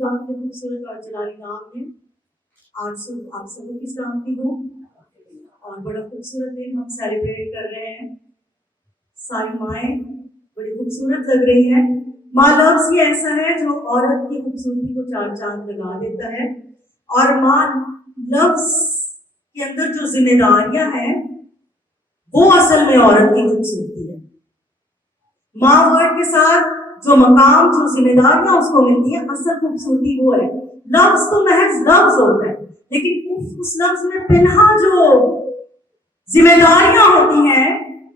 खुदा के खूबसूरत और जलाली नाम में आप सबों की सलामती हो। और बड़ा खूबसूरत दिन हम सेलिब्रेट कर रहे हैं। सारी माएँ बड़ी खूबसूरत लग रही हैं। माँ लफ्ज़ ही ऐसा है जो औरत की खूबसूरती को चार चांद लगा देता है। और माँ लफ्ज़ के अंदर जो जिम्मेदारियां हैं वो असल में औरत की खूबसूरती है। माँ वर्ड के साथ जो मकाम, जो जिम्मेदारियां उसको मिलती है, असल खूबसूरती वो है। लफ्ज़ तो महज लफ्ज़ होता है, लेकिन उस लफ्ज़ में पिन्हा जो जिम्मेदारियां होती हैं,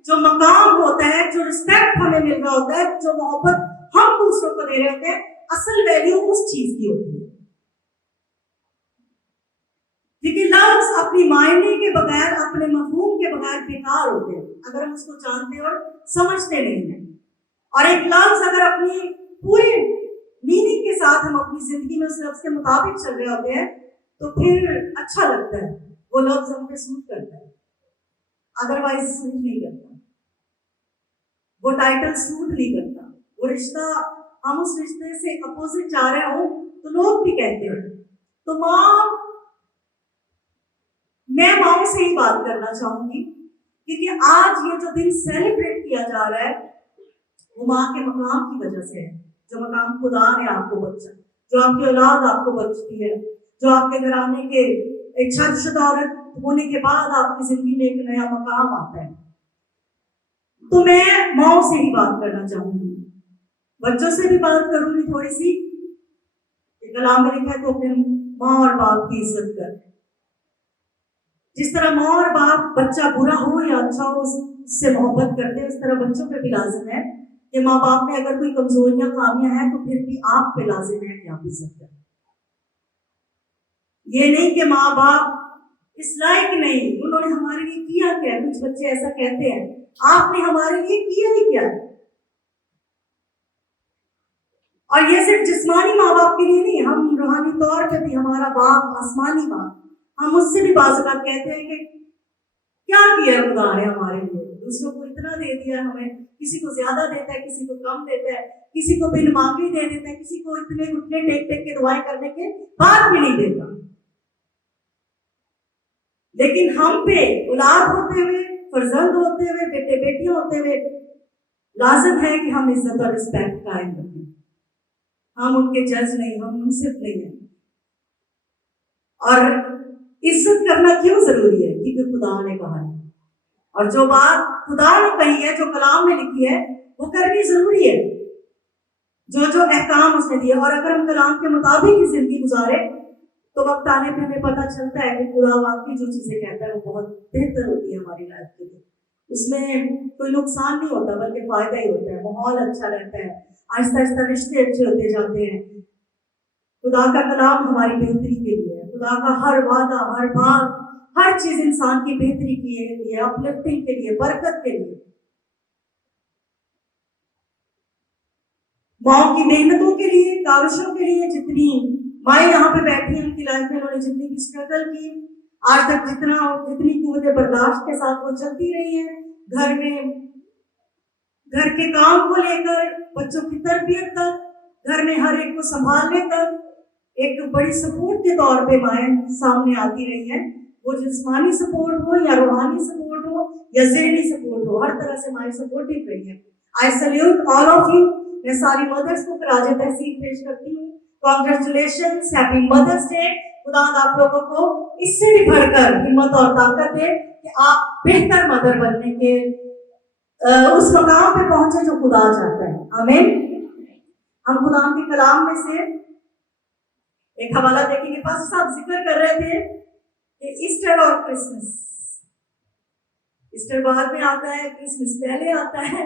जो मकाम होता है, जो रिस्पेक्ट हमें मिल रहा होता है, जो मोहब्बत हम दूसरों को दे रहे होते हैं, असल वैल्यू उस चीज की होती है। क्योंकि लफ्ज़ अपनी मायने के बगैर, अपने मफहूम के बगैर बेकार होते हैं अगर हम उसको जानते और समझते नहीं हैं। और एक लफ्ज़ अगर अपनी पूरी मीनिंग के साथ हम अपनी जिंदगी में उस लफ्ज़ के मुताबिक चल रहे होते हैं तो फिर अच्छा लगता है, वो लफ्ज़ हम पे सूट करता है, अदरवाइज सूट नहीं करता। वो टाइटल सूट नहीं करता। वो रिश्ता, हम उस रिश्ते से अपोजिट जा रहे हो तो लोग भी कहते हैं। तो मैं माओ से ही बात करना चाहूंगी, क्योंकि आज ये जो दिन सेलिब्रेट किया जा रहा है वो माँ के मकाम की वजह से है। जो मकाम खुदा ने आपको बख्शा, जो आपकी औलाद आपको बख्शती है, जो आपके घराने के एक शादीशुदा औरत होने के बाद आपकी जिंदगी में एक नया मकाम आता है। तो मैं माँ से ही बात करना चाहूंगी, बच्चों से भी बात करूंगी थोड़ी सी। कलाम में लिखा है तो अपने माँ और बाप की इज्जत कर। जिस तरह माँ और बाप बच्चा बुरा हो या अच्छा हो उससे मोहब्बत करते हैं, उस तरह बच्चों पे भी लाजिम है कि माँ बाप में अगर कोई कमजोरियां खामियां हैं तो फिर भी आप पे लाजिम है कि आप इज्जत करें। ये नहीं कि माँ बाप इस लायक नहीं, उन्होंने हमारे लिए किया क्या। कुछ बच्चे ऐसा कहते हैं, आपने हमारे लिए किया ही क्या। और ये सिर्फ जिस्मानी माँ बाप के लिए नहीं, हम रूहानी तौर पे भी हमारा बाप, आसमानी बाप, हम उससे भी बाज़-औक़ात कहते हैं कि क्या किया खुदा ने हमारे लिए। दूसरों को इतना दे दिया हमें, किसी को ज्यादा देता है, किसी को कम देता है, किसी को बिन मांगे दे देता है, किसी को इतने घुटने टेक टेक के दुआएं करने के बाद भी नहीं देता। लेकिन हम पे औलाद होते हुए, फर्जंद होते हुए, बेटे बेटियां होते हुए लाजिम है कि हम इज्जत और रिस्पेक्ट कायम रखें। हम उनके जज नहीं, हम मुंसिफ नहीं है। और इज्जत करना क्यों जरूरी है? क्योंकि खुदा ने कहा है, और जो बात खुदा ने कही है, जो कलाम में लिखी है, वो करनी जरूरी है। जो जो अहकाम उसने दिए, और अगर हम कलाम के मुताबिक ही जिंदगी गुजारे तो वक्त आने पे हमें पता चलता है कि खुदा वाकई जो चीजें कहता है वो बहुत बेहतर होती है हमारी लाइफ के लिए। उसमें कोई नुकसान नहीं होता बल्कि फायदा ही होता है। माहौल अच्छा रहता है, आहिस्ता आहिस्ता रिश्ते अच्छे होते जाते हैं। खुदा का कलाम हमारी बेहतरी के लिए है। खुदा का हर वादा, हर बात, हर चीज इंसान की बेहतरी के लिए, अपलिफ्टिंग के लिए, बरकत के लिए। माँ की मेहनतों के लिए, काविशों के लिए, जितनी माएँ यहाँ पे बैठी हैं उनकी लाइफ में उन्होंने जितनी भी स्ट्रगल की, आज तक जितनी कुव्वतें बर्दाश्त के साथ वो चलती रही है, घर में, घर के काम को लेकर, बच्चों की तरबियत तक, घर में हर एक को संभालने तक एक बड़ी सपोर्ट के तौर पे माएँ सामने आती रही हैं। वो जिस्मानी सपोर्ट हो या रूहानी सपोर्ट हो या ज़हनी सपोर्ट हो, हर तरह से माएँ सपोर्टिव रही हैं। I salute all of you. मैं सारी मदर्स को खराज तहसीन पेश करती हूँ। Congratulations, happy mother's day. खुदा आप लोगों को इससे भी बढ़कर हिम्मत और ताकत दे कि आप बेहतर मदर बनने के उस मकाम पे पहुंचे जो खुदा चाहता है। आमीन। हम खुदा के कलाम में से एक हवाला देखेंगे। पास्टर साहब जिक्र कर रहे थे कि ईस्टर और क्रिसमस, ईस्टर बाद में आता है, क्रिसमस पहले आता है।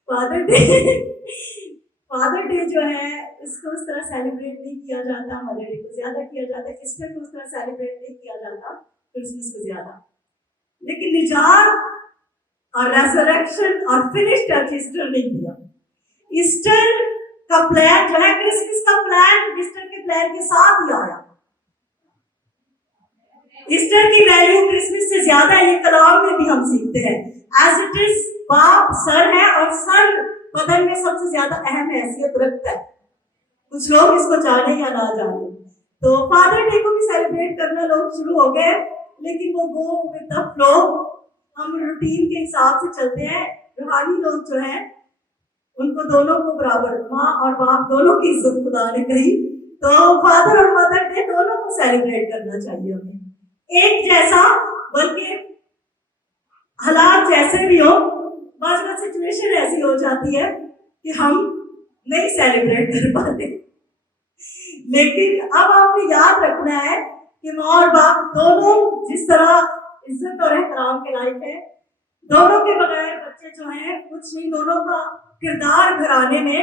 फादर डे जो है उसको उस तरह सेलिब्रेट नहीं किया जाता, मदर डे को ज्यादा किया जाता है, ईस्टर को उस तरह सेलिब्रेट नहीं किया जाता, क्रिसमस को ज्यादा। लेकिन निजात और रेसरेक्शन और फिनिश टच ईस्टर ने किया। ईस्टर का प्लान जो है क्रिसमस का प्लान ईस्टर के प्लान के साथ ही आया। ईस्टर की वैल्यू क्रिसमस से ज्यादा है, ये कलाम में भी हम सीखते हैं। एज इट इज बाप सर है और सर बदन में सबसे ज्यादा अहम हैसियत रखता है। कुछ लोग इसको जाने या ना जाने। तो फादर डे को भी सेलिब्रेट करना लोग शुरू हो गए, लेकिन वो गो विद द फ्लो, हम रूटीन के हिसाब से चलते हैं। रूहानी लोग जो है उनको दोनों को बराबर, माँ और बाप दोनों की इज्जत खुदा ने कही, तो फादर और मदर डे दोनों को सेलिब्रेट करना चाहिए हमें एक जैसा, बल्कि हालात जैसे भी हो, बात सिचुएशन ऐसी हो जाती है कि हम नहीं सेलिब्रेट कर पाते। लेकिन अब आपने याद रखना है कि माँ और बाप दोनों जिस तरह इज्जत और एहतराम के लायक है, दोनों के बगैर बच्चे जो हैं कुछ नहीं। दोनों का किरदार घराने में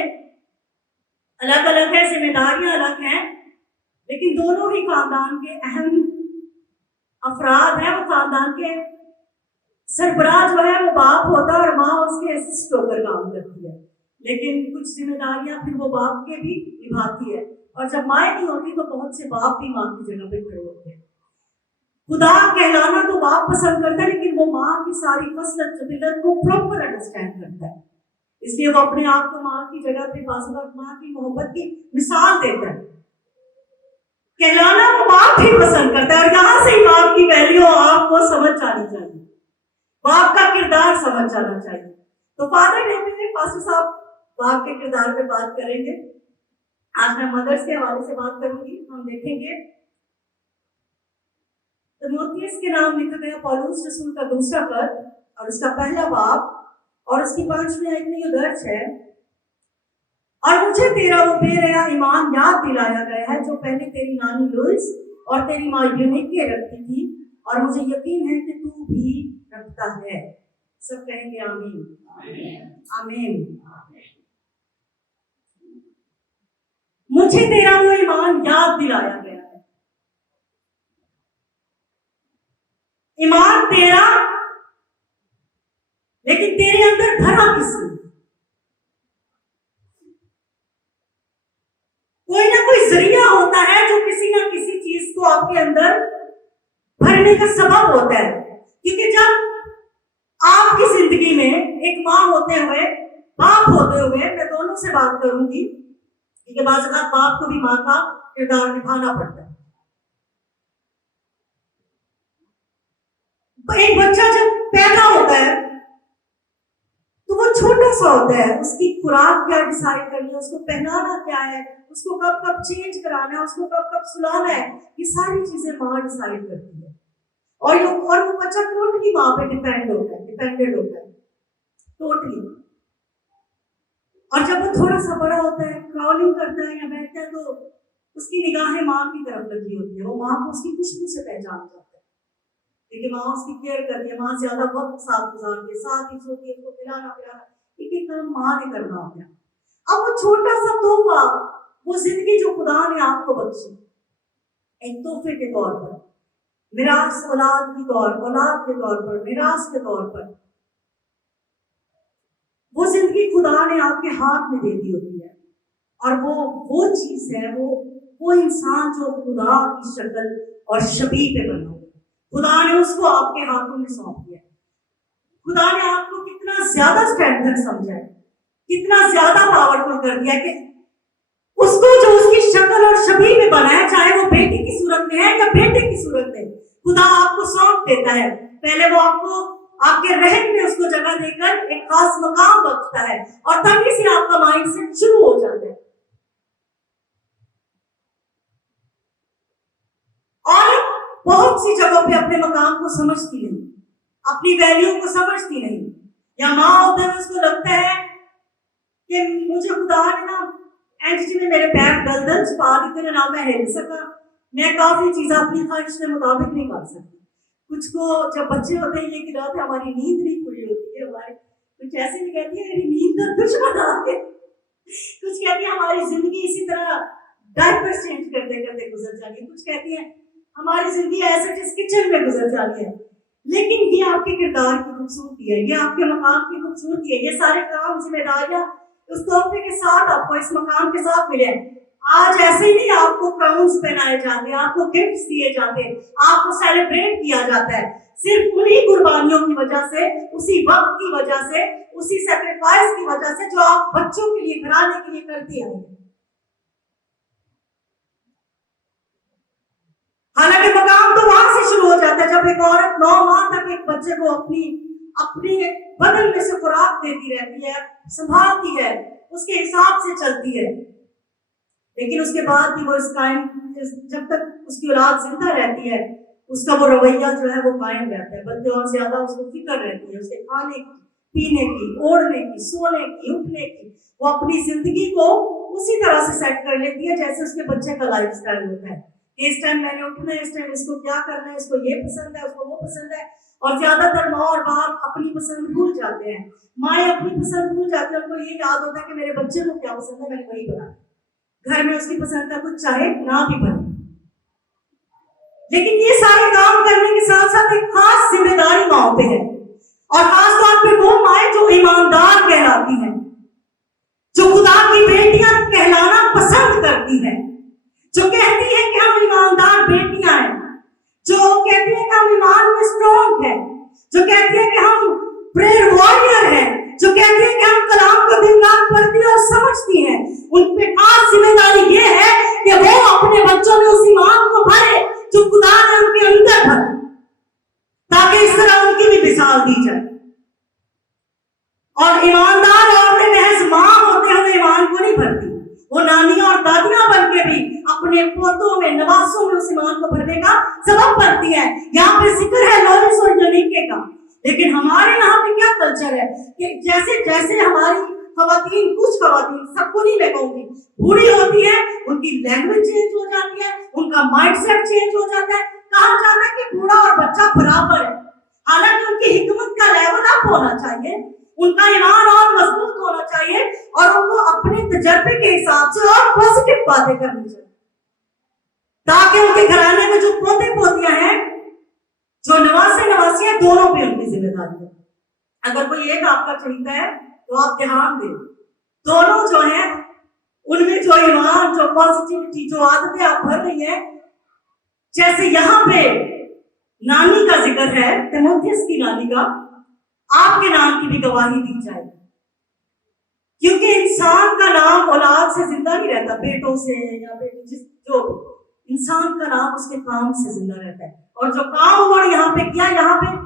अलग अलग है, जिम्मेदारियां अलग हैं, लेकिन दोनों ही खानदान के अहम अफराद हैं। वो खानदान के सरबराह जो है वो बाप होता है और माँ उसके असिस्ट होकर काम करती है, लेकिन कुछ जिम्मेदारियां फिर वो बाप के भी निभाती है। और जब माँ नहीं होती तो बहुत से बाप भी माँ की जगह पे खड़े होते हैं। खुदा कहलाना तो बाप पसंद करता है, लेकिन वो माँ की सारी फसलत जबिलत को प्रॉपर अंडरस्टैंड करता है, इसलिए वो अपने आप को माँ की जगह पे बासुबत माँ की मोहब्बत की मिसाल देता है। कहलाना वो बाप ही पसंद करता है, और यहाँ से ही बाप की वैल्यू आपको समझ जानी चाहिए, बाप का किरदार समझ जाना चाहिए। तो फादर डे पे पास्टर साहब बाप के किरदार पे बात करेंगे। आज मैं मदर्स के हवाले से बात करूंगी। हम देखेंगे तिमोथियस के नाम लिखा गया पौलुस रसूल का दूसरा पत्र और उसका पहला बाब और उसकी 5वीं आयत में ये दर्ज है, और मुझे तेरा वो बेरया ईमान याद दिलाया गया है जो पहले तेरी नानी लुइस और तेरी माँ यूनिके रखती थी, और मुझे यकीन है कि तू भी रखता है। सब कहेंगे आमीन आमीन। मुझे तेरा वो ईमान याद दिलाया गया है। ईमान तेरा, लेकिन तेरे अंदर भरा किसने? कोई ना कोई जरिया होता है जो किसी ना किसी चीज को आपके अंदर भरने का सबब होता है। क्योंकि जब आपकी जिंदगी में एक माँ होते हुए, बाप होते हुए, मैं दोनों से बात करूंगी क्योंकि बात बाप को भी माँ का किरदार निभाना पड़ता है। एक बच्चा जब पैदा होता है तो वो छोटा सा होता है, उसकी खुराक क्या डिसाइड करनी है, उसको पहनाना क्या है, उसको कब कब चेंज कराना है, उसको कब कब सुलाना है, ये सारी चीजें माँ डिसाइड करती है। और वो बच्चा टोटली माँ पे डिपेंडेंट होता है टोटली। और जब वो थोड़ा सा बड़ा होता है, क्राउलिंग करता है या बैठता है, तो उसकी निगाहें माँ की तरफ लगी होती है। वो माँ को उसकी खुशबू से पहचान जाता है, क्योंकि माँ उसकी केयर करती है, माँ ज्यादा वक्त साथ गुजारती है, साथ ही सोती है, उसको खिलाना पिलाना एक काम माँ ने करना होता है। अब वो छोटा सा तोहफा, वो जिंदगी जो खुदा ने आपको बख्शी एक तोहफे के तौर पर, मिरास औलाद के तौर पर, मिरास के तौर पर, वो जिंदगी खुदा ने आपके हाथ में दे दी होती है। और वो चीज है, वो इंसान जो खुदा की शक्ल और शबीह पे बना हुआ, खुदा ने उसको आपके हाथों में सौंप दिया। खुदा ने आपको कितना ज्यादा स्ट्रेंथन समझा है, कितना ज्यादा पावरफुल कर दिया कि उसको जो उसकी शक्ल और शबीह में बना है, चाहे वो बेटी की सूरत में है या बेटे की सूरत में, खुदा आपको सौंप देता है। पहले वो आपको आपके रहन में उसको जगह देकर एक खास मकाम बख्शता है, और तभी से आपका माइंडसेट शुरू हो जाता है। और बहुत सी जगहों पे अपने मकाम को समझती नहीं, अपनी वैल्यू को समझती नहीं, या माँ होते हुए उसको लगता है कि मुझे खुदा ने ना एंटिटी में मेरे पैर दलदल छुपा दी, ना मैं हिल सका, मैं काफी चीजें अपनी ख्वाहिश के मुताबिक नहीं कर सकती। कुछ को जब बच्चे होते हैं ये गिराते हमारी नींद नहीं पूरी होती है, हमारे कुछ ऐसे नहीं कहती है मेरी नींद का दुश्मन आ गए, कुछ कहती है हमारी जिंदगी इसी तरह डायपर्स चेंज करते करते गुजर जाती है, कुछ कहती है हमारी जिंदगी ऐसे जिस किचन में गुजर जाती है। लेकिन ये आपके किरदार की खूबसूरती है, ये आपके मकाम की खूबसूरती है। ये सारे काम जिम्मेदारियां उस तोहफे के साथ आपको इस मकाम के साथ मिले हैं। आज ऐसे ही नहीं आपको क्राउन्स पहनाए जाते हैं, आपको गिफ्ट्स दिए जाते हैं, आपको सेलिब्रेट किया जाता है सिर्फ उन्हीं कुर्बानियों की वजह से, उसी वक्त की वजह से, उसी सैक्रिफाइस की वजह से जो आप बच्चों के लिए, घराने के लिए करती हैं। हालांकि मकाम तो वहां से शुरू हो जाता है जब एक औरत 9 माह तक एक बच्चे को अपनी अपने बदन में से खुराक देती रहती है, संभालती है, उसके हिसाब से चलती है। लेकिन उसके बाद भी वो इस कायम, जब तक उसकी औलाद जिंदा रहती है, उसका वो रवैया जो है वो कायम रहता है, बल्कि और ज्यादा उसको फिक्र रहती है उसके खाने की, पीने की, ओढ़ने की, सोने की, उठने की। वो अपनी जिंदगी को उसी तरह से सेट कर लेती है जैसे उसके बच्चे का लाइफ स्टाइल होता है। इस टाइम मैंने उठना है, इस टाइम इसको क्या करना है, इसको ये पसंद है, उसको वो पसंद है। और ज्यादातर माँ और बाप अपनी पसंद भूल जाते हैं, माएँ अपनी पसंद भूल जाती है। उनको ये याद होता है कि मेरे बच्चे को क्या पसंद है, मैंने वही बनाया। घर में उसकी पसंद का कुछ चाहे ना भी बने। लेकिन ये सारे काम करने के साथ साथ एक खास जिम्मेदारी माओ पे है, और खास तौर पे वो माए जो ईमानदार कहलाती हैं, जो खुदा की बेटियां कहलाना पसंद करती हैं, जो कहती है कि हम ईमानदार बेटियां हैं, जो कहती है कि हम ईमान में स्ट्रॉन्ग हैं, जो कहती है कि हम प्रेयर वॉरियर हैं, जो कहती है कि हम कलाम को दिन रात पढ़ती और समझती हैं। उन पे खास जिम्मेदारी ये है कि वो अपने बच्चों में उस ईमान को भरे जो खुदा ने उनके अंदर भरा, ताकि इस तरह उनकी भी मिसाल दी जाए। और ईमानदार औरतें महज मां होते हुए ईमान को नहीं भरती, वो नानियां और दादियां बन के भी अपने पोतों में, नवासों में उस ईमान को भरने का सबब बनती है। यहाँ पे जिक्र है लॉरेंस और यूनिके का। लेकिन हमारे यहाँ पे क्या कल्चर है कि जैसे जैसे हमारी खवातीन, कुछ खवातीन, सबको नहीं मैं कहूंगी, बूढ़ी होती है, उनकी लैंग्वेज चेंज हो जाती है, उनका माइंडसेट चेंज हो जाता है। कहा जाता है कि बूढ़ा और बच्चा बराबर है, हालांकि उनकी हिकमत का लेवल अप होना चाहिए, उनका ईमान और मजबूत होना चाहिए, और उनको अपने तजर्बे के हिसाब से और पॉजिटिव बातें करनी चाहिए, ताकि उनके घराने में जो पोते पोतियां हैं, जो नवासे नवासियां, दोनों पे उनकी जिम्मेदारी है। अगर कोई एक आपका चरित्र है तो आप ध्यान दें, दोनों जो हैं उनमें जो ईमान, जो पॉजिटिविटी, जो आदतें आप भर रही हैं, जैसे यहाँ पे नानी का जिक्र है, तिमोथियस की नानी का, आपके नाम की भी गवाही दी जाए, क्योंकि इंसान का नाम औलाद से जिंदा नहीं रहता, बेटों से या बेटी, जो इंसान का नाम उसके काम से जिंदा रहता है। और जो काम उन्होंने यहाँ पे किया, यहाँ पे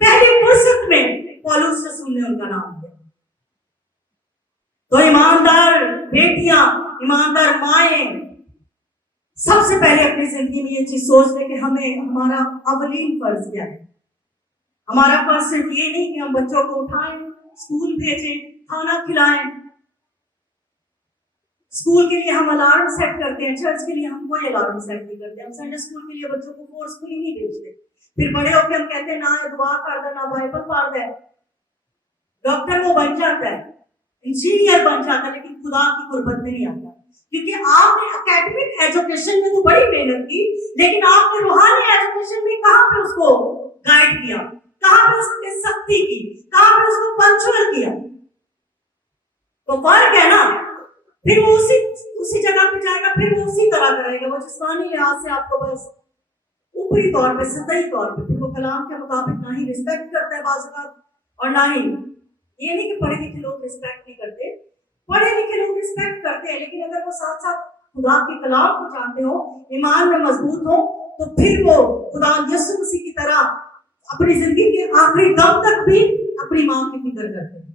पहली फुर्सत में पौलुस रसूल ने उनका नाम दिया। तो ईमानदार बेटियां, ईमानदार माएं सबसे पहले अपनी जिंदगी में ये चीज सोच ले कि हमें हमारा अवलीन फर्ज क्या है। हमारा फर्ज सिर्फ ये नहीं कि हम बच्चों को उठाएं, स्कूल भेजें, खाना खिलाएं, स्कूल के लिए हम अलार्म सेट करते हैं, चर्च के लिए हम कोई अलार्म सेट नहीं करते, हम संडे स्कूल के लिए बच्चों को फोर्सफुली नहीं भेजते। फिर बड़े होकर हम कहते हैं ना दुआ कर दे, ना बाइबल पढ़ दे, डॉक्टर वो बन जाता है, इंजीनियर बन जाता है, लेकिन खुदा की कुर्बत में नहीं आता। क्योंकि आपने एकेडमिक एजुकेशन में तो बड़ी मेहनत की, लेकिन आपने रूहानी एजुकेशन में कहां पे उसको गाइड किया, कहां पे उसने सख्ती की, कहां पे उसको पंक्चुअल किया। तो फर्क है ना। फिर वो उसी जगह पे जाएगा, फिर वो उसी तरह करेगा। वो जिस्मानी लिहाज से आपको बस ऊपरी तौर पे, सतही तौर पे, फिर वो कलाम के मुताबिक ना ही रिस्पेक्ट करता है बाज़, और ना ही, ये नहीं कि पढ़े लिखे लोग रिस्पेक्ट नहीं करते, पढ़े लिखे लोग रिस्पेक्ट करते हैं, लेकिन अगर वो साथ साथ खुदा के कलाम को जानते हो, ईमान में मजबूत हो, तो फिर वो खुदा यीशु मसीह की तरह अपनी जिंदगी के आखिरी दम तक भी अपनी मां की फिक्र करते हैं,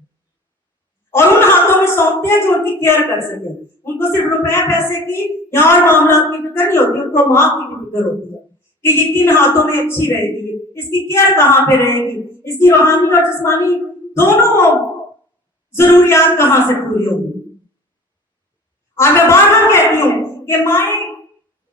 और उन हाथों में सौंपते हैं जो उनकी केयर कर सके। उनको सिर्फ रुपए पैसे की या और मामला की फिक्र नहीं होती, उनको मां की भी फिक्र होती है कि ये किन हाथों में अच्छी रहेगी, इसकी केयर कहाँ पे रहेगी, इसकी रूहानी और जिस्मानी दोनों जरूरियात कहां से पूरी होगी। और मैं बार बार कहती हूँ कि माएँ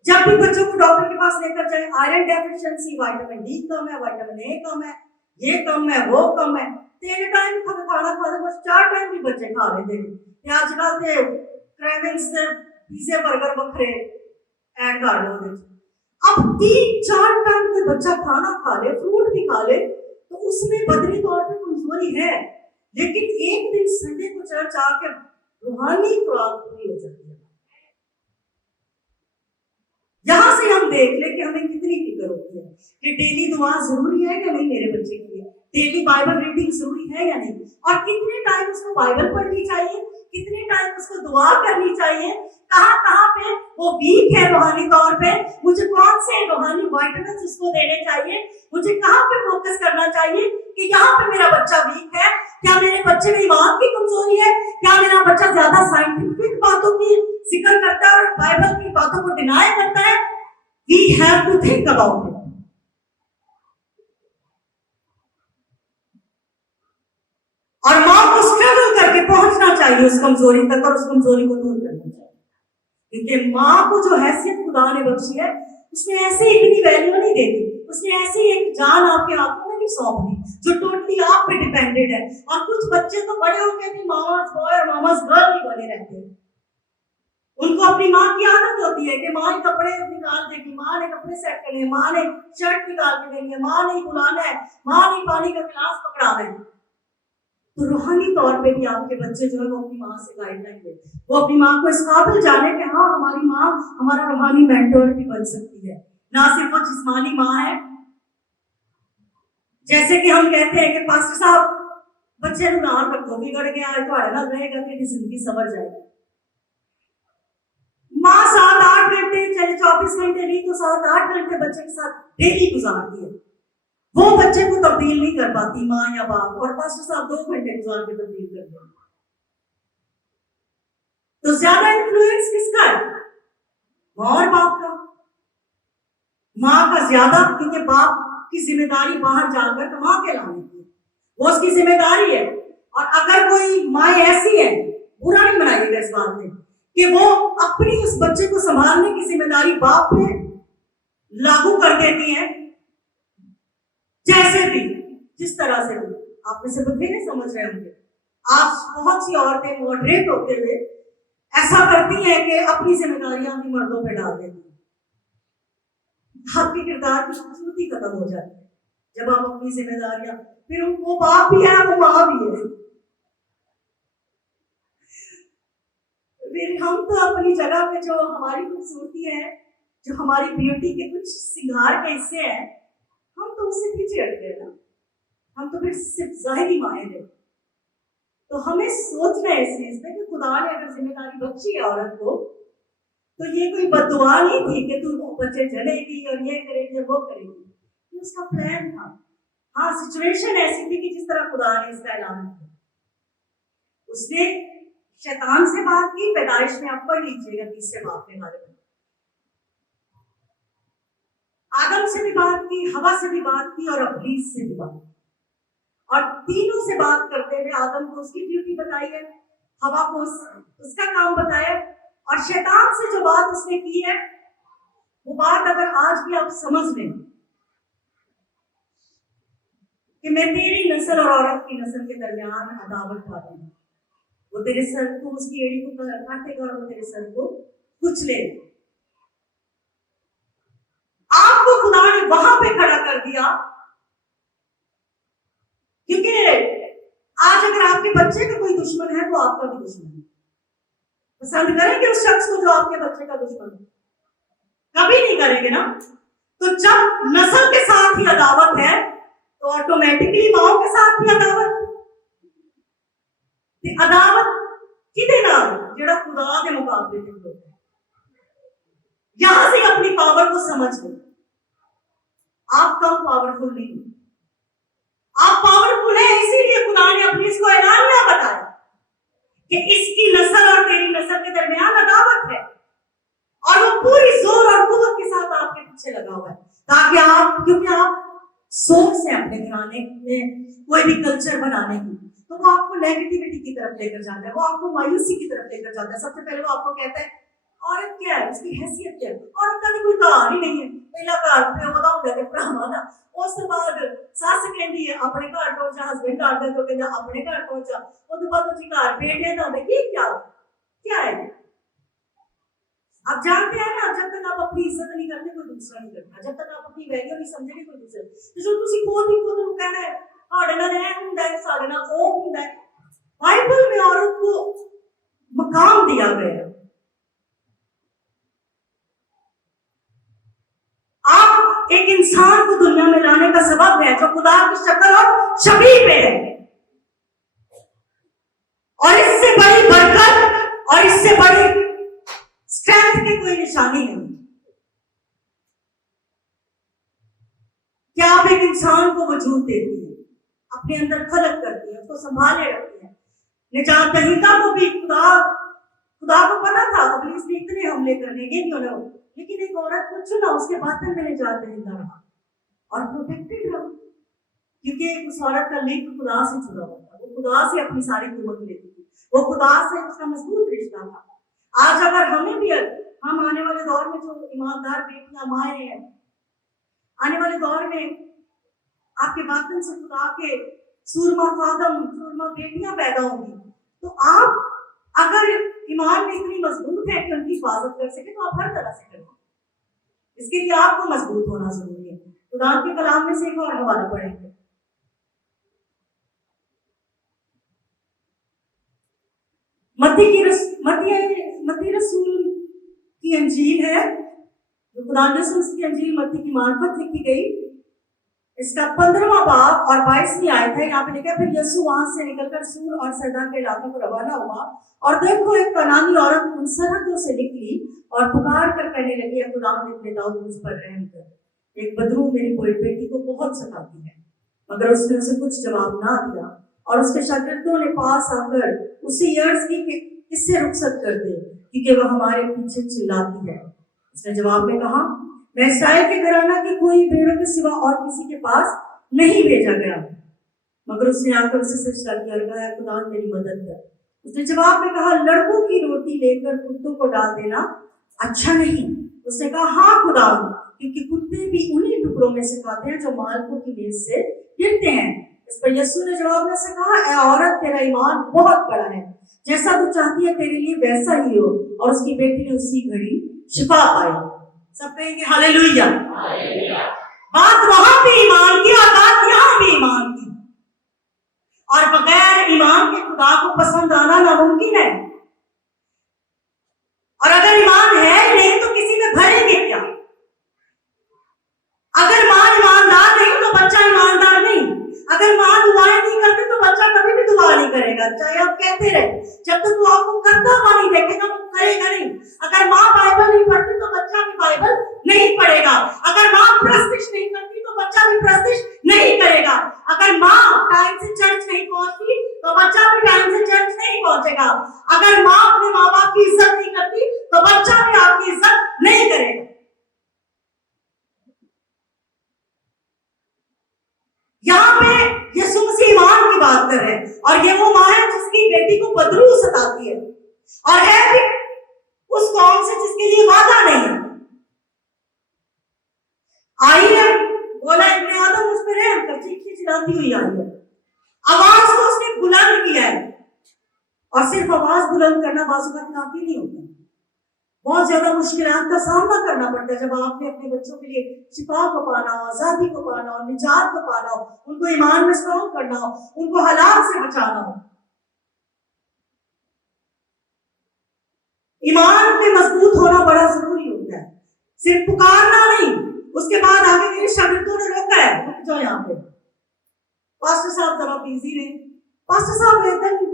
जब भी बच्चों को डॉक्टर के पास लेकर जाए, आयरन डेफिशिएंसी, विटामिन डी कम है, विटामिन ए कम है, ये कम है, वो कम है, 3 टाइम खाना खाते, बस 4 टाइम भी बच्चे खा लेते हैं। आजकल से क्रेविंग्स से पिज़्ज़ा बर्गर बखरे ऐड कर लो। अब 3-4 टाइम कोई बच्चा खाना खा ले, फ्रूट भी खा ले, तो उसमें बदनी तौर पे कमजोरी है, लेकिन एक दिन संडे को चर्च आके रूहानी खुराक पूरी हो जाती है। यहां से हम देख ले कि हमें कितनी फिक्र होती है कि डेली दुआ जरूरी है या नहीं मेरे बच्चे के लिए, डेली बाइबल रीडिंग जरूरी है या नहीं, और कितने टाइम उसको बाइबल पढ़नी चाहिए, कितने टाइम उसको दुआ करनी चाहिए, कहाँ कहाँ पे वो वीक है रूहानी तौर पे, मुझे कौन से रूहानी वाइटामिन उसको देने चाहिए, मुझे कहाँ पे फोकस करना चाहिए कि यहाँ पे मेरा बच्चा वीक है, क्या मेरे बच्चे में ईमान की कमजोरी है, क्या मेरा बच्चा ज्यादा साइंटिफिक बातों की जिक्र करता है और बाइबल की बातों को डिनाई करता है। We have to think about it. और माँ को स्ट्रगल करके पहुंचना चाहिए उस कमजोरी तक और उस कमजोरी को दूर करना चाहिए, क्योंकि माँ को जो हैसियत खुदा ने बख्शी है उसने ऐसे इतनी वैल्यू नहीं देती, उसने ऐसी एक जान आपके हाथों में नहीं सौंप दी जो टोटली आप पे डिपेंडेड है। और कुछ बच्चे तो बड़े होकर भी मामाज बॉय और मामाज गर्ल ही बने रहते हैं। उनको अपनी माँ की आदत होती है कि माँ ने कपड़े निकाल देगी, माँ ने कपड़े सेट करने हैं, माँ ने शर्ट निकाल के देनी है, माँ ने बुलाना है, माँ ने पानी का गिलास पकड़ाना है। तो रूहानी तौर पे भी आपके बच्चे जो है वो अपनी माँ से गाइडलाइन ले, वो अपनी माँ को इस काबिल जाने कि हाँ हमारी माँ हमारा रूहानी मेंटर भी बन सकती है, ना सिर्फ वो जिस्मानी माँ है। जैसे कि हम कहते हैं कि पास्टर साहब बच्चे को नाम रखो, बिगड़ गया है तो ना रहेगा कि जिंदगी संवर जाएगी। माँ 7-8 घंटे चाहे 24 घंटे नहीं तो 7-8 घंटे बच्चे के साथ डेली गुजारती है, वो बच्चे को तब्दील नहीं कर पाती माँ या बाप, और पास्टर साहब 2 घंटे गुजार के तब्दील कर देंगे। तो ज्यादा इन्फ्लुएंस किसका है? माँ और बाप का। माँ का ज्यादा, क्योंकि बाप की जिम्मेदारी बाहर जाकर कमा के लाने की, वो उसकी जिम्मेदारी है। और अगर कोई माँ ऐसी है, बुरा नहीं बनाइएगा इस बात में, कि वो अपनी उस बच्चे को संभालने की जिम्मेदारी बाप पे लागू कर देती है, जैसे भी जिस तरह से भी, आप में से बथेरे समझ रहे होंगे। आज बहुत सी औरतें मॉडरेट होते हुए ऐसा करती हैं कि अपनी जिम्मेदारियां भी मर्दों पे डाल देती हैं। आपके किरदार की खूबसूरती खत्म हो जाती है जब आप अपनी जिम्मेदारियां, फिर वो बाप भी है वो माँ भी है। फिर हम तो अपनी जगह पे जो हमारी खूबसूरती है, जो हमारी ब्यूटी के कुछ सिंगार के हिस्से हैं, हम तो उससे पीछे हट गए ना, हम तो फिर सिर्फ जाहिरी माहिर है। तो हमें सोचना है इस चीज पे कि खुदा ने अगर जिम्मेदारी बख्शी है औरत को, तो ये कोई बददुआ नहीं थी कि तू बच्चे जनेगी और ये करेगी और वो करेगी, ये उसका प्लान था। हाँ, सिचुएशन ऐसी थी कि जिस तरह खुदा ने इसका ऐलान किया, उसने शैतान से बात की, पैदाइश में आप पढ़ लीजिएगा 30 बात के बारे में, आदम से भी बात की, हवा से भी बात की और इब्लीस से भी बात की। और तीनों से बात करते हुए आदम को उसकी ड्यूटी बताई है, हवा को उसका काम बताया, और शैतान से जो बात उसने की है वो बात अगर आज भी आप समझ लें कि मैं तेरी नस्ल और औरत की नस्ल के दरमियान अदावत डालूं, वो तेरे सर को, उसकी एड़ी को काटेगा और वो तेरे सर को कुचलेगा। आपको खुदा ने वहां पे खड़ा कर दिया, क्योंकि आज अगर आपके बच्चे का कोई दुश्मन है तो आपका भी दुश्मन है। पसंद करेंगे उस शख्स को जो आपके बच्चे का दुश्मन है? कभी नहीं करेंगे ना। तो जब नस्ल के साथ ही अदावत है तो ऑटोमेटिकली माओ के साथ भी अदावत। अदावत किदे नाल? जेड़ा खुदा के मुकाबले में होता है। यहां से अपनी पावर को समझ लो, आप कम पावरफुल नहीं, आप पावरफुल है, इसीलिए खुदा ने अपनी इसको ऐलानिया बताया कि इसकी नस्ल और तेरी नस्ल के दरमियान अदावत है, और वो पूरी जोर और कुव्वत के साथ आपके पीछे लगा हुआ है, ताकि आप, क्योंकि आप सोच से अपने घराने में कोई भी कल्चर बनाने की, तो वो आपको नेगेटिविटी की तरफ लेकर जाता है, वो आपको मायूसी की तरफ लेकर जाता है। सबसे पहले वो आपको कहता है औरत क्या है, उसकी हैसियत क्या है, औरत का तो कोई कार ही नहीं है, पहला कार पे होता होगा कि भरावा ना, उस बाद सस कहती है अपने घर पहुंच जा, हस्बैंड आते तो कहता अपने घर पहुंच जा, उसके बाद उसकी कार बेटे ना देखिए क्या है। आप जानते हैं ना, जब तक आप अपनी इज्जत नहीं करते कोई दूसरा नहीं करता, जब तक आप अपनी वैल्यू नहीं समझेंगे कोई दूसरा। तो जो तुसी खुद ही खुद ਨੂੰ कहना है ਸਾਡੇ ਨਾਲ ਇਹ ਹੁੰਦਾ है, ਸਾਡੇ ਨਾਲ ਉਹ ਹੁੰਦਾ है। बाइबल में औरत को मकाम दिया गया है। आप एक इंसान को दुनिया में लाने का सबब है जो खुदा की शक्ल और शबीह पे है, और इससे बड़ी बरकत और इससे बड़ी कोई निशानी नहीं। क्या आप एक इंसान को वजूद देती है, अपने अंदर खलक करती है, उसको संभाले रखती है। निजात दहिंदा को भी खुदा को पता था इब्लीस ने इतने हमले करने क्यों ना, लेकिन एक औरत को चुना, उसके बातन में निजात दहिंदा रहा और प्रोटेक्टेड रहा, क्योंकि उस औरत का लिंक खुदा से जुड़ा हुआ था। वो खुदा से अपनी सारी कीमत लेती थी, वो खुदा से उसका मजबूत रिश्ता था। आज अगर हमें भी, हम आने वाले दौर में जो ईमानदार बेटियां माएँ हैं, आने वाले दौर में आपके बातन से खुदा के सूरमा खादम, सूरमा बेटियां पैदा होंगी, तो आप अगर ईमान में इतनी मजबूत है कि उनकी हिफाजत कर सके तो आप हर तरह से करें। इसके लिए आपको मजबूत होना जरूरी है। खुदा के कलाम में से एक और हवाला पढ़ेंगे। मत्ती रसूल की अंजील है, जो खुदा की अंजील मत्ती की मार्फत लिखी गई, इसका 15वां बाब और 22वीं आयत है। यहाँ पे लिखा है, फिर यीशु वहां से निकलकर सूर और सैदा के इलाके को रवाना हुआ, और देखो एक कनानी औरत उन सरहदों से निकली और पुकार कर कहने लगी, खुदा ने दाऊद मुझ पर रहम कर, एक बदरू मेरी बेटी को बहुत सताती है। मगर उसने उसे कुछ जवाब ना दिया, और उसके शागिर्दों ने पास आकर उसे अर्ज की कि इससे रुखसत कर दे, क्योंकि वह हमारे पीछे चिल्लाती है। उसने जवाब में कहा, मैं इस्राएल के घराना की कोई भेड़ों के सिवा और किसी के पास नहीं भेजा गया। मगर उसने आकर उसे सजदा किया और कहा, खुदा मेरी मदद कर। उसने जवाब में कहा, लड़कों की रोटी लेकर कुत्तों को डाल देना अच्छा नहीं। उसने कहा, हाँ खुदा, क्योंकि कुत्ते भी उन्हीं टुकड़ों में से खाते हैं जो मालिकों की मेज से गिरते हैं। इस पर यीशु ने जवाब में से कहा, ऐ औरत, तेरा ईमान बहुत बड़ा है, जैसा तू चाहती है तेरे लिए वैसा ही हो। और उसकी बेटी ने उसी घड़ी शिफा पाई। सब कहेंगे हालेलुया। बात वहां भी ईमान की और बात यहाँ भी ईमान की, और बगैर ईमान के खुदा को पसंद आना नामुमकिन है। और अगर ईमान है नहीं तो किसी में भरेंगे क्या? अगर मां ईमानदार नहीं तो बच्चा ईमानदार नहीं। अगर मां दुआएं नहीं करती तो बच्चा कभी भी दुआ नहीं करेगा, चाहे आप कहते रहे। जब तक वो आपको करता हुआ नहीं देखेगा वो करेगा नहीं। अगर मां बाइबल नहीं पढ़ती तो बच्चा भी बाइबल नहीं पढ़ेगा। अगर मां प्रस्तिश नहीं करती तो बच्चा भी प्रस्तिश नहीं करेगा। अगर मां टाइम से चर्च नहीं पहुंचती तो बच्चा भी टाइम से चर्च नहीं पहुंचेगा। अगर मां अपने माँ बाप की इज्जत नहीं करती तो बच्चा भी आपकी इज्जत नहीं करेगा। यहाँ पे यीशु मसीह ईमान की बात कर रहे हैं, और ये वो मां है जिसकी बेटी को बदरू सताती है, और है भी उस कौम से जिसके लिए वादा नहीं है। आई है, बोला इब्ने आदम मुझ पर रहम कर, चीखती चिल्लाती हुई आई है। आवाज तो उसने बुलंद किया है, और सिर्फ आवाज बुलंद करना बाजुका काफी नहीं होता। बहुत ज्यादा मुश्किलात का सामना करना पड़ता है जब आपने अपने बच्चों के लिए शिफा को पाना हो, आजादी को पाना हो, निजात को पाना हो, उनको ईमान में स्ट्रॉन्ग करना हो, उनको हलाल से बचाना हो। ईमान में मजबूत होना बड़ा जरूरी होता है, सिर्फ पुकारना नहीं। उसके बाद आगे मेरे शागिर्दों ने रोका है, रुक जाओ यहाँ पे, पास्टर साहब जरा बिजी रहे। पास्टर साहब एकदम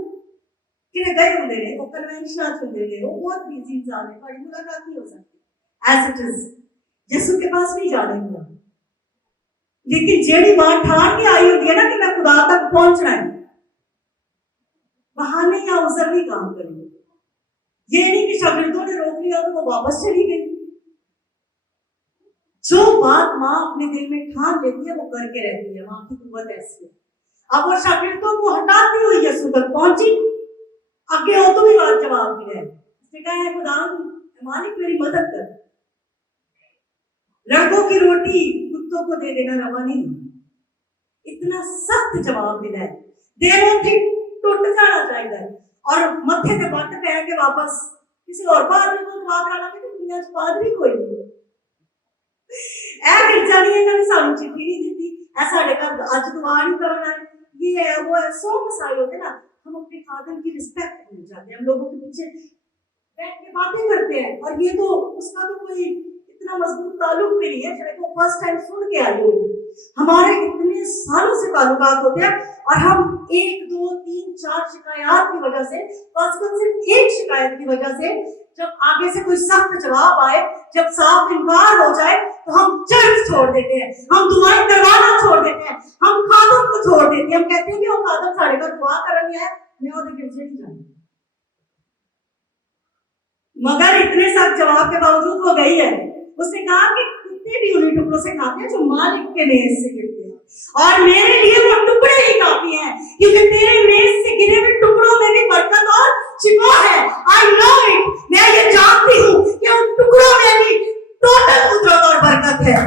कि गए होंगे ने वो कन्वेंशन होंगे ने, वो बहुत बिजी इंसान है, बड़ी मुलाकात नहीं हो सकती एज इट इज। यीशु के पास नहीं जाने दिया, लेकिन जेडी मां ठान के आई होती है ना कि मैं खुदा तक पहुंचना है, बहाने या उज़र नहीं काम करेंगे। ये नहीं कि शागिर्दों ने रोक लिया तो वो वापस चली गई। जो बात मां अपने दिल में ठान लेती है वो करके रहती है, मां की कुव्वत ऐसी है। अब वो शागिर्दों को हटाती हुई यीशु तक पहुंची, आगे हो तो भी बात जवाब मिला है। उसने कहा है, खुदा मालिक मेरी मदद कर, लड़कों की रोटी कुत्तों को दे देना रवा नहीं। इतना सख्त जवाब मिला है, देवों थी टूट जाना चाहिए, और मत्थे से बात कह के वापस किसी और पादरी को जवाब डाला कि दुनिया च पादरी कोई नहीं ऐ गिर जानी है, कभी सानू चिट्ठी नहीं देती, ऐ साडे घर अज दुआ नहीं करना है, ये है वो है, 100 मसाले होते ना। हम अपने फादर की रिस्पेक्ट भूल जाते हैं, हम लोगों के पीछे बैठ के बातें करते हैं, और ये तो उसका तो कोई इतना मजबूत ताल्लुक भी नहीं है, शायद वो फर्स्ट टाइम सुन के आई होगी। हमारे इतने सालों से ताल्लुकात होते हैं और हम 1 2 3 4 शिकायत की वजह से, बस सिर्फ एक शिकायत की वजह से, जब आगे से कोई सख्त जवाब आए, जब साफ इनकार हो जाए, तो हम चर्च छोड़ देते हैं, हम दुआएं करवाना छोड़ देते हैं, हम खादम को छोड़ देते हैं। हम कहते हैं कि वो खादम साढ़े घर दुआ करनी है, मैं और गिरजे नहीं जाऊंगी। मगर इतने सख्त जवाब के बावजूद वो गई है। उसने कहा कि कुत्ते भी उन्हीं टुकड़ों से खाते हैं जो मालिक के मेज से गिरते हैं, और मेरे लिए वो टुकड़े ही काफी हैं, क्योंकि तेरे मेज से गिरे हुए टुकड़ों में भी बरकत और शिफा है। आई नो इट, मैं ये जानती हूँ कि उन टुकड़ों में भी टोटल कुदरत और बरकत है,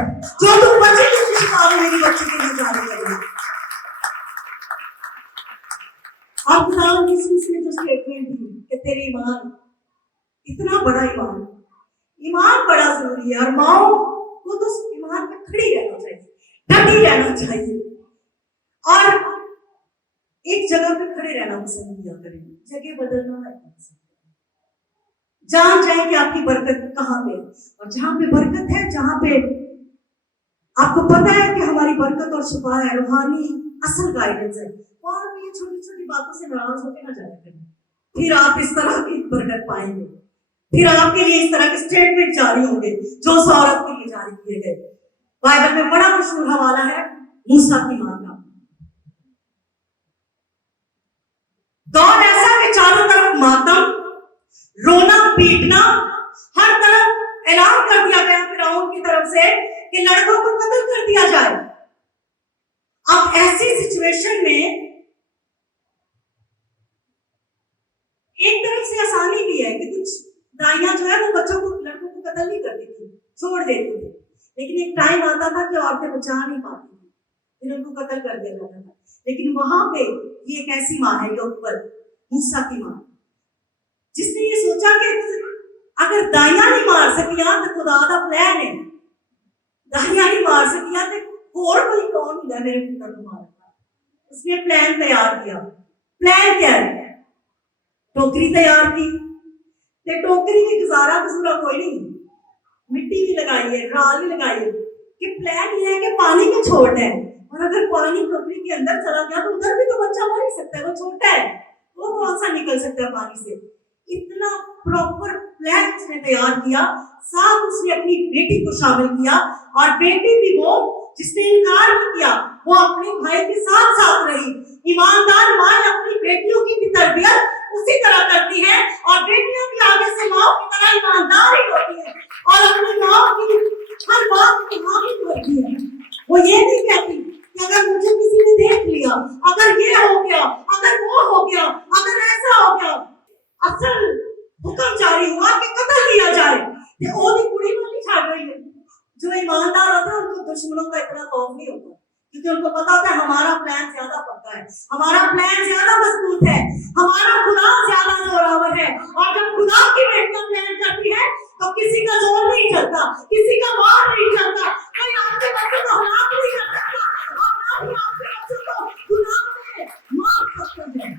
जो तुम बच्चे की शिफा में मेरी बच्ची के लिए जारी करेंगे। अब खुदा ने जो स्टेटमेंट दी कि तेरी ईमान, इतना बड़ा ईमान बड़ा जरूरी है, और माओ को तो ईमान पे खड़ी रहना चाहिए, डटी रहना चाहिए, और एक जगह पे खड़े रहना पसंद किया करें, जगह बदलना नहीं पसंद। जान जाए कि आपकी बरकत कहाँ पे है, और जहां पे बरकत है, जहां पे आपको पता है कि हमारी बरकत और शिफा है, रूहानी असल गाइडेंस है, और भी ये छोटी छोटी बातों से नाराज होकर ना जाया करें। फिर आप इस तरह की बरकत पाएंगे, फिर आपके लिए इस तरह के स्टेटमेंट जारी होंगे जो उस औरत के लिए जारी किए गए। बाइबल में बड़ा मशहूर हवाला है मूसा की मां का। दौर ऐसा कि चारों तरफ मातम, रोना पीटना, हर तरफ ऐलान कर दिया गया फिरौन की तरफ से कि लड़कों को कत्ल कर दिया जाए। अब ऐसी सिचुएशन में एक तरफ से आसानी भी है कि कुछ दाइयां जो है वो बच्चों को, लड़कों को कत्ल नहीं करती थी, छोड़ देती थी, लेकिन एक टाइम आता था कि औरतें बचा नहीं पाती थी, फिर उनको कत्ल कर दिया जाता था। लेकिन वहां पे ये एक ऐसी माँ है, योकबल, मूसा की माँ, जिसने ये सोचा कि अगर दाइयां नहीं मार सकिया तो खुदा का प्लान है, दाइयां नहीं मार सकिया तो और कोई कौन होगा मेरे पुत्र को मारेगा। उसने प्लान तैयार किया। प्लान क्या है? टोकरी तैयार की, टोकरी में गुजारा गुजरा कोई नहीं, मिट्टी भी लगाई है, राल भी लगाई है, कि प्लान ये है कि पानी में छोड़ना है, और अगर पानी टोकरी के अंदर चला गया तो उधर भी तो बच्चा मर ही सकता है, वो छोटा है, वो कौन सा निकल सकता है पानी से। इतना प्रॉपर प्लान उसने तैयार किया, साथ उसने अपनी बेटी को शामिल किया, और बेटी भी वो जिसने इनकार नहीं किया, वो अपने भाई के साथ साथ रही। ईमानदार माँ अपनी बेटियों की भी तरबियत उसी तरह करती है, और बेटियां भी आगे से माँ की तरह ईमानदार ही होती है, और अपनी माँ की हर बात की हामी होती है। वो ये नहीं कहती कि अगर मुझे किसी ने देख लिया, अगर ये हो गया, अगर वो हो गया, अगर ऐसा हो गया। असल हुक्म जारी हुआ कि कत्ल किया जाए। ये ओदी कुड़ी वाली छाड़ रही है। जो ईमानदार होते हैं उनको दुश्मनों का इतना खौफ नहीं होता, क्योंकि उनको पता होता है हमारा प्लान ज्यादा पक्का है, हमारा प्लान ज्यादा मजबूत है, हमारा खुदा ज्यादा जोरावर है। और जब खुदा की बेटियां प्लान करती है तो किसी का जोर नहीं चलता, किसी का वार नहीं चलता, कोई आपके बच्चों को हराम नहीं कर सकता, और ना ही आपके बच्चों को गुनाह में मार सकते हैं।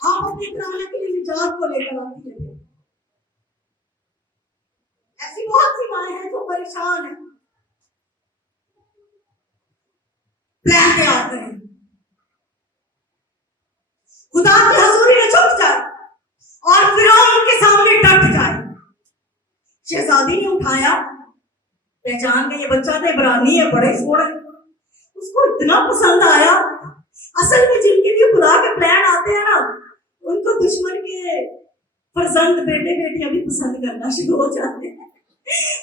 आप अपनी घराने के लिए निजात को लेकर आती है। ऐसी बहुत सी माएं हैं जो परेशान है, प्लान तैयार करें, खुदा की हजूरी में झुक जाए और फिरौन के सामने डट जाए। शहजादी ने उठाया, पहचान के ये बच्चा तो इब्रानी है, बड़े सोड़ा, उसको इतना पसंद आया। असल में जिनके लिए खुदा के प्लान आते हैं ना, उनको दुश्मन के फर्जंद बेटे बेटियां भी पसंद करना शुरू हो जाते हैं।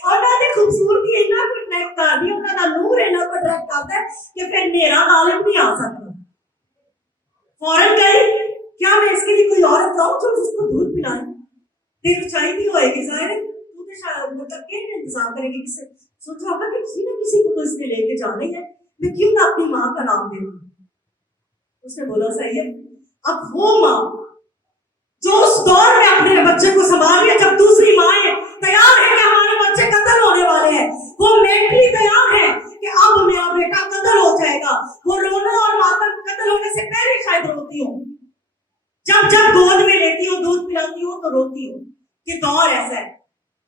और ना खूबसूरती इतना को अट्रैक्ट कर दी, अपना नूर इतना को अट्रैक्ट करता है कि फिर मेरा गालिब नहीं आ सकता। फौरन गई, क्या मैं इसके लिए कोई औरत लाऊं जो उसको दूध पिलाए? देख चाहिए होएगी, जाहिर है तू तो शायद मतलब के इंतजाम करेगी, किसे सोचा होगा कि किसी ना किसी को तो इसने लेके जाना ही है, मैं क्यों ना अपनी माँ का नाम दे दूं। उसने बोला सही है। अब वो माँ जो उस दौर में अपने बच्चे को संभाल लिया, जब दूसरी माएं तैयार है कि हमारे बच्चे कत्ल होने वाले हैं, वो मेंटली तैयार है कि अब मेरा बेटा कत्ल हो जाएगा, वो रोना और मातम कत्ल होने से पहले शायद रोती हूँ, जब जब गोद में लेती हूँ, दूध पिलाती हूँ तो रोती हूँ। ये दौर ऐसा है।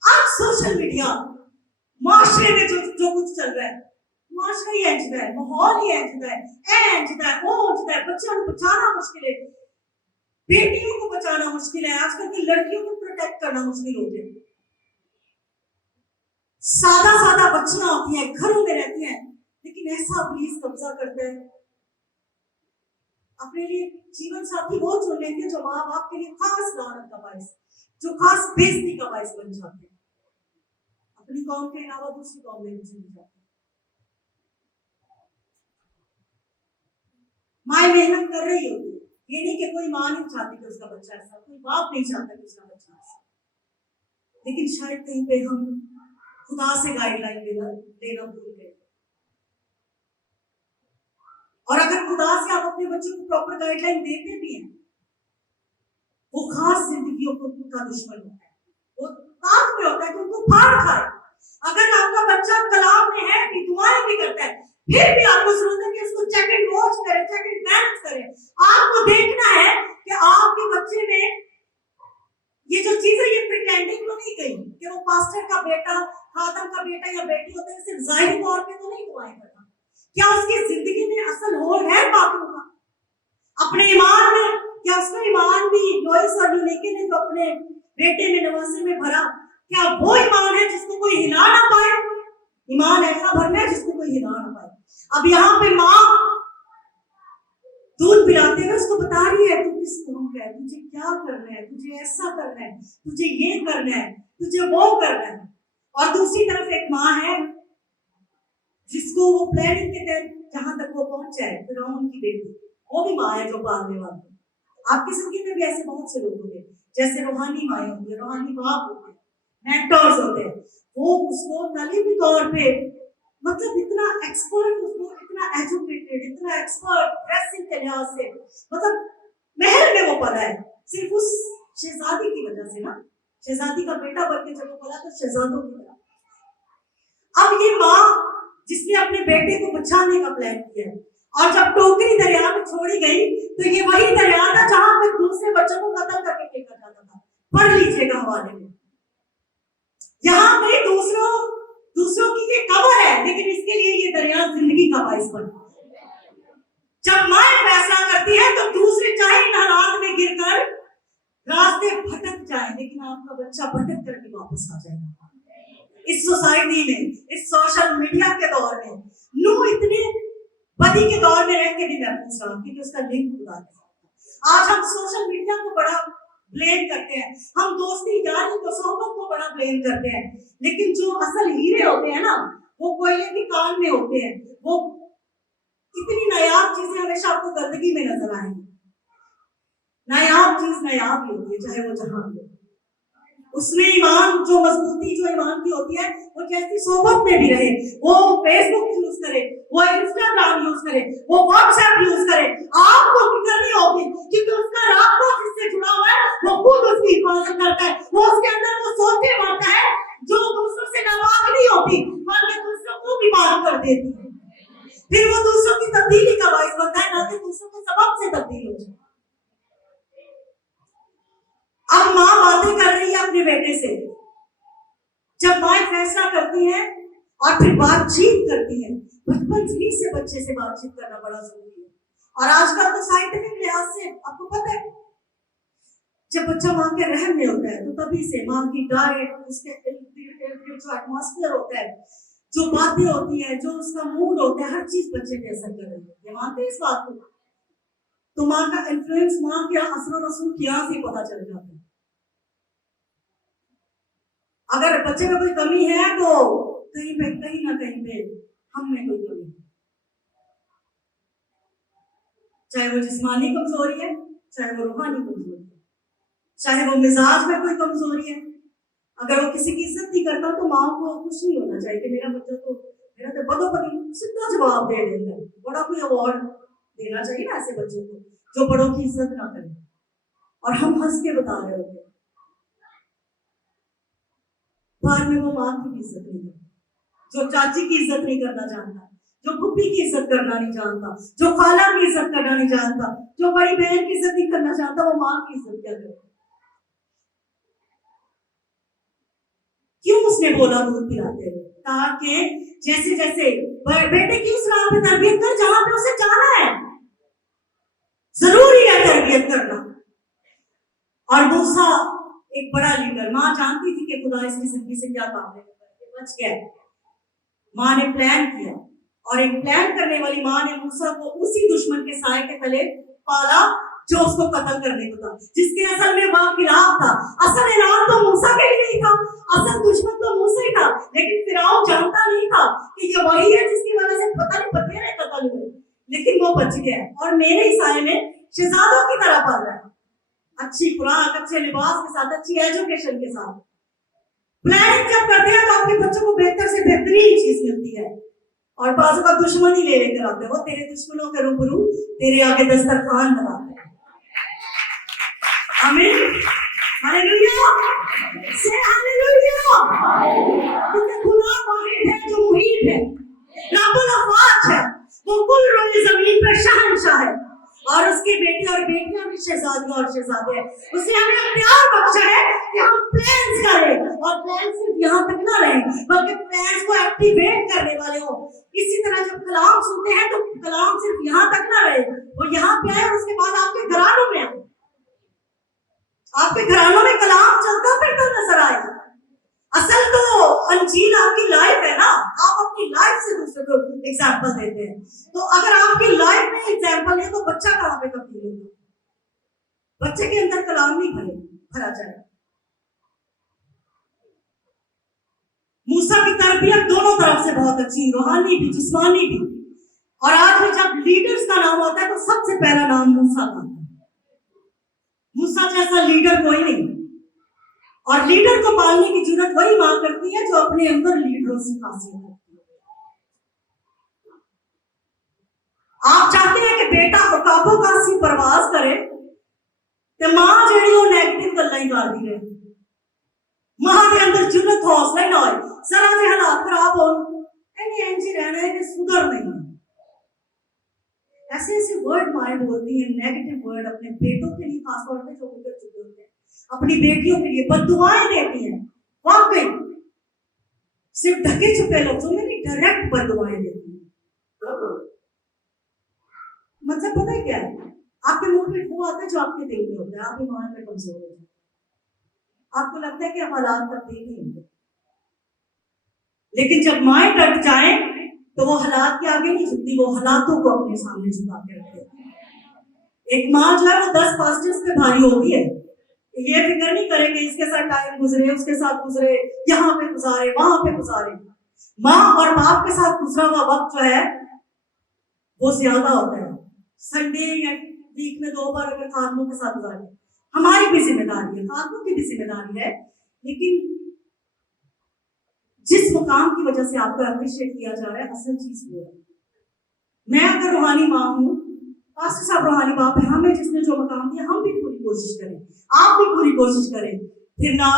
अब सोशल मीडिया, माशरे में जो कुछ चल रहा है, मुआशरा ही इंजदा है, माहौल ही इंजदा है, ए इंजदा है, वो इंजदा है, बच्चों को बचाना मुश्किल है, बेटियों को बचाना मुश्किल है, आजकल की लड़कियों को प्रोटेक्ट करना मुश्किल हो गया। सादा सादा बच्चियां होती हैं, घरों में रहती हैं, लेकिन ऐसा पुलिस कब्जा करता है। अपने लिए जीवन साथी वो चुन लेते हैं जो माँ बाप के लिए खास लानत का बायस, जो खास बेइज्जती का बायस बन जाते हैं, अपनी कौम के अलावा दूसरी कौम में चुन जाते हैं। माँ मेहनत कर रही होती है, ये नहीं कि कोई माँ नहीं चाहती कि उसका बच्चा ऐसा, कोई बाप नहीं चाहता कि उसका बच्चा ऐसा, लेकिन शायद कहीं पे हम खुदा से गाइडलाइन लेना भूल गए। और अगर खुदा से आप अपने बच्चों को प्रॉपर गाइडलाइन देते भी हैं, वो खास जिंदगियों को का दुश्मन होता है, वो ताक में होता है कि उनको फाड़ खाए। अगर आपका बच्चा कलाम में है कि दुआएं भी करता है, फिर भी आपको जरूरत है कि उसको चेक एंड वॉच करें, चेक एंड बैलेंस करें। आपको देखना है कि आपके बच्चे में ये जो चीजें, ये प्रिटेंडिंग तो नहीं गई कि वो पास्टर का बेटा, खादम का बेटा या बेटी होते हैं, सिर्फ जाहिरी तौर पे तो नहीं दुआएं करता। क्या उसकी जिंदगी में असल होल है बाकियों का? अपने ईमान में क्या उसका ईमान भी लोइस और यूनिके ने जो अपने बेटे में नवासे में भरा, क्या वो ईमान है जिसको कोई हिला ना पाए? ईमान ऐसा भरना है जिसको कोई हिला ना पाए। अब यहाँ पे माँ दूध पिलाते हुए उसको बता रही है, तू किस कौम का है, तुझे क्या करना है, तुझे ऐसा करना है, तुझे ये करना है, तुझे वो करना है। और दूसरी तरफ एक माँ है जिसको वो प्लानिंग के तहत जहां तक वो पहुंच जाए, फिरौन की बेटी, वो भी माँ है जो पालने वाली। आपकी जिंदगी में भी ऐसे बहुत से लोग होते हैं, जैसे रूहानी माएँ होती है, रूहानी बाप होते हैं, मेंटर्स होते हैं, वो उसको तालीमी तौर पे मतलब इतना एक्सपर्ट, उसको इतना एजुकेटेड, इतना एक्सपर्ट ड्रेसिंग के लिहाज से, मतलब महल में वो पला है सिर्फ उस शहजादी की वजह से ना, शहजादी का बेटा बन के जब वो पला तो शहजादों की तरह। अब ये माँ जिसने अपने बेटे को बचाने का प्लान किया, और जब टोकरी दरिया में छोड़ी गई तो ये वही दरिया था जहां पे दूसरे बच्चों को कत्ल करके फेंका जाता था। पढ़ लीजिएगा हवाले में, यहाँ पे दूसरों की ये कब्र है, लेकिन इसके लिए ये दरिया जिंदगी का बाइस बन। जब माँ फैसला करती है तो दूसरे चाहे इन हालात में गिरकर रास्ते भटक जाए, लेकिन आपका बच्चा भटक करके वापस आ जाएगा। इस सोसाइटी में, इस सोशल मीडिया के दौर में, नू इतने बदी के दौर में रह के भी मैं पूछ रहा हूँ क्योंकि उसका लिंक खुदा के साथ। आज हम सोशल मीडिया को बड़ा ब्लेम करते हैं, हम दोस्ती यारी को, सोहबत को बड़ा ब्लेम करते हैं, लेकिन जो असल हीरे होते हैं ना, वो कोयले की कान में होते हैं। वो इतनी नायाब चीजें हमेशा आपको गंदगी में नजर आएंगी। नायाब चीज नायाब ही होती है, चाहे वो जहां हो। उसमें ईमान, जो मजबूती जो ईमान की होती है, वो जैसी सोहबत में भी रहे, वो फेसबुक यूज करे, वो इंस्टाग्राम यूज करे, वो व्हाट्सएप यूज करे, आपको फिक्र नहीं होगी क्योंकि उसका रास्ता जिससे जुड़ा हुआ है वो खुद उसकी हिफाजत करता है। वो उसके अंदर वो सोचे मारता है जो दूसरों से नाराज नहीं होती बल्कि दूसरों को भी माफ कर देती है। फिर वो दूसरों की तब्दीली का बाइस बनता है, ना कि दूसरों के सबब से तब्दील हो जाए। अब माँ बातें कर रही है अपने बेटे से, जब माँ फैसला करती है और फिर बातचीत करती है, बचपन से बच्चे से बातचीत करना बड़ा जरूरी है। और आजकल तो साइंटिफिक लिहाज से आपको पता है, जब बच्चा माँ के रहम में होता है तो तभी से माँ की डाइट, उसके जो एटमॉस्फेयर होता है, जो बातें होती है, जो उसका मूड होता है, हर चीज बच्चे पे असर कर रही है। मानते हैं इस बात को? तो माँ का इन्फ्लुएंस, माँ के असर रसूल यहाँ से पता चल जाता है। अगर बच्चे में कोई कमी है तो कहीं ना कहीं पे हम में कोई कमी है, चाहे वो जिस्मानी कमजोरी है, चाहे वो रूहानी कमजोरी है, चाहे वो मिजाज में कोई कमजोरी है। अगर वो किसी की इज्जत नहीं करता तो माँ को खुश नहीं होना चाहिए कि मेरा बच्चा तो मेरा तो बदोबदी सीधा जवाब दे देता है। बड़ा कोई अवार्ड देना चाहिए ना ऐसे बच्चे को जो बड़ों की इज्जत ना करे। और हम हंस के बता रहे होते, बाद में वो माँ की भी इज्जत नहीं करता, जो चाची की इज्जत नहीं करना जानता, जो पुप्पी की इज्जत करना नहीं जानता, जो खाला की इज्जत करना नहीं जानता, जो बड़ी बहन की इज्जत नहीं करना चाहता, वो माँ की इज्जत क्या करे? क्यों उसने बोला दूध पिलाते हुए? कहा कि जैसे जैसे बेटे की उस राह पे तरबियत कर जहां पे उसे जाना है, जरूरी है तरबियत करना। और मूसा एक बड़ा लीडर, माँ जानती थी कि खुदा इसकी जिंदगी से क्या काम लेगा, बच गया। माँ ने प्लान किया, और एक प्लान करने वाली माँ ने मूसा को उसी दुश्मन के साए के तले पाला जो उसको कत्ल करने को था, जिसके असल में वह खिलाफ था। असल इनाम तो मूसा के लिए नहीं था, असल दुश्मन तो मूसा ही था, लेकिन फिरौन जानता नहीं था कि ये वही है जिसकी वजह से पता नहीं बतेरे कत्ल हुए, लेकिन वो बच गया। और मेरे ही साए में शहजादों की तरह पल रहा है, अच्छी खुराक, अच्छे लिबास के साथ, अच्छी एजुकेशन के साथ। प्लानिंग जब करते हैं तो आपके बच्चों को बेहतर से बेहतरीन चीज मिलती है, और बाजू का दुश्मन ही ले लेकर आते हैं। वो तेरे दुश्मनों के रूबरू तेरे आगे दस्तरखान बनाते हैं। आमीन, हालेलुया, से हालेलुया। क्योंकि खुदा वाहिद है जो मुहीत है, रब्बुल अफ़वाज है, वो कुल रोए जमीन पर शहंशाह है, और उसके बेटे और बेटियां भी शहजादियां और शहजादे हैं। उसने हमें प्यार बख्शा है कि हम प्लान्स करें, और प्लान सिर्फ यहाँ तक ना रहे बल्कि प्लान्स को एक्टिवेट करने वाले हो। इसी तरह जब कलाम सुनते हैं तो कलाम सिर्फ यहाँ तक ना रहे, वो यहाँ पे आए और उसके बाद आपके घरानों में आए, आपके घरानों में कलाम चलता फिरता नजर आए। असल तो अंजील आपकी लाइफ है ना, आप अपनी लाइफ से दूसरे को एग्जाम्पल देते हैं। तो अगर आपकी लाइफ में एग्जाम्पल है तो बच्चा कहाँ पे तब्दील होगा? बच्चे के अंदर कलाम नहीं भरा जाए। मूसा की तरबियत दोनों तरफ से बहुत अच्छी, रूहानी भी जिस्मानी भी। और आज में जब लीडर्स का नाम होता है तो सबसे पहला नाम मूसा का आता है। मूसा जैसा लीडर कोई नहीं, और लीडर को पालने की जरूरत वही मां करती है जो अपने अंदर लीडरों से खासियत रखती है। आप चाहते हैं कि बेटा उकाबों का सी परवाज करे तो मां जेड़ी वो नेगेटिव गल्लां ही करदी रहे, मां के अंदर जरूरत हौसला ही ना होए, जरा से हालात खराब हो इंज रहना है कि सुधर नहीं। ऐसे ऐसे वर्ड माएं बोलती हैं, नेगेटिव वर्ड अपने बेटों के लिए, खासतौर पे जो गुजर चुके होते हैं, अपनी बेटियों के लिए बद्दुआएं देती हैं। वाकई सिर्फ ढके छुपे लफ्जों में नहीं, डायरेक्ट बद्दुआएं देती हैं। मतलब पता है क्या है, आपके मुंह पे वो आता है जो आपके दिल में होता है, आप ईमान में कमजोर हो जाते हैं, आपको लगता है कि अब हालात तब्दील नहीं होंगे, लेकिन जब माएं डट जाए तो वो हालात के आगे नहीं झुकती, वो हालातों को अपने सामने झुका के रखती है। एक माँ जो है वो 10 पास्टर्स पे भारी होती है, ये फिक्र नहीं करे कि इसके साथ टाइम गुजरे, उसके साथ गुजरे, यहाँ पे गुजारे, वहां पे गुजारे। माँ और बाप के साथ गुजरा हुआ वक्त जो है वो ज्यादा होता है। संडे या वीक में 2 बार अगर खातनों के साथ गुजारे, हमारी भी जिम्मेदारी है, खातनों की भी जिम्मेदारी है, लेकिन जिस मुकाम की वजह से आपको अप्रिशिएट किया जा रहा है, असल चीज वो है। मैं अगर रूहानी माँ हूँ, पास्टर साहब रूहानी बाप है, हमें जिसने जो मकाम दिया हम भी पूरी कोशिश करें, आप भी पूरी कोशिश करें। फिर ना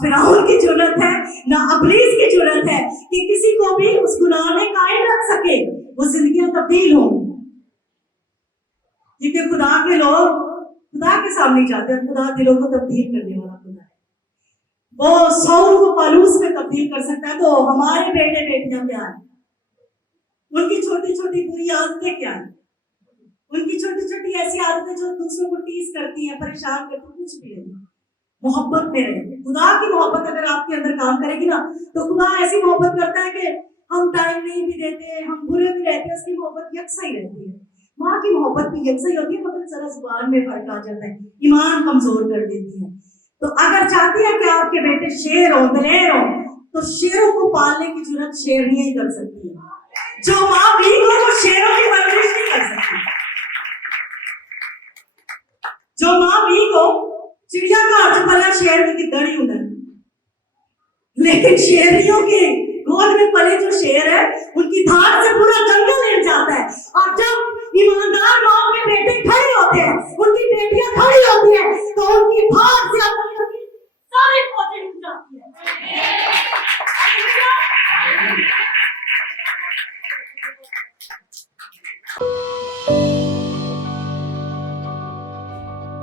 फिरौन की जरूरत है ना अबलीस की जरूरत है कि किसी को भी उस गुनाह में कायम रख सके, वो जिंदगियां तब्दील हों। क्योंकि खुदा के लोग खुदा के सामने जाते हैं, खुदा दिलों को तब्दील करने वाला खुदा है। वो सौर को पालूस में तब्दील कर सकता है, तो हमारे बेटे बेटियां क्या है, उनकी छोटी छोटी बुरी आदतें क्या है, उनकी छोटी छोटी ऐसी आदतें जो दूसरों को टीज करती हैं, परेशान करती हैं, कुछ भी नहीं। मोहब्बत में रहे। खुदा की मोहब्बत अगर आपके अंदर काम करेगी ना, तो खुदा ऐसी मोहब्बत करता है कि हम टाइम नहीं भी देते, हम बुरे भी रहते हैं, उसकी मोहब्बत यकसा ही रहती है। माँ की मोहब्बत भी यकसा ही होती है, मगर जरा जुबान में फर्क आ जाता है, ईमान कमजोर कर देती है। तो अगर चाहती है कि आपके बेटे शेर हो, दलेर हो, तो शेरों को पालने की जरूरत शेरनियां ही कर सकती है। जो माँ वीक हो वो शेरों की परवरिश नहीं कर सकती। जो माँ वीक हो, चिड़िया का अर्थ पला शेर की दड़ी उधर, लेकिन शेरनियों के गोद में पले जो शेर है, उनकी धार से पूरा जंगल हिल जाता है। और जब ईमानदार माँ के बेटे खड़े होते हैं, उनकी बेटियां खड़ी होती हैं, तो उनकी धार से अपनी सारी फौजें हिल जाती है।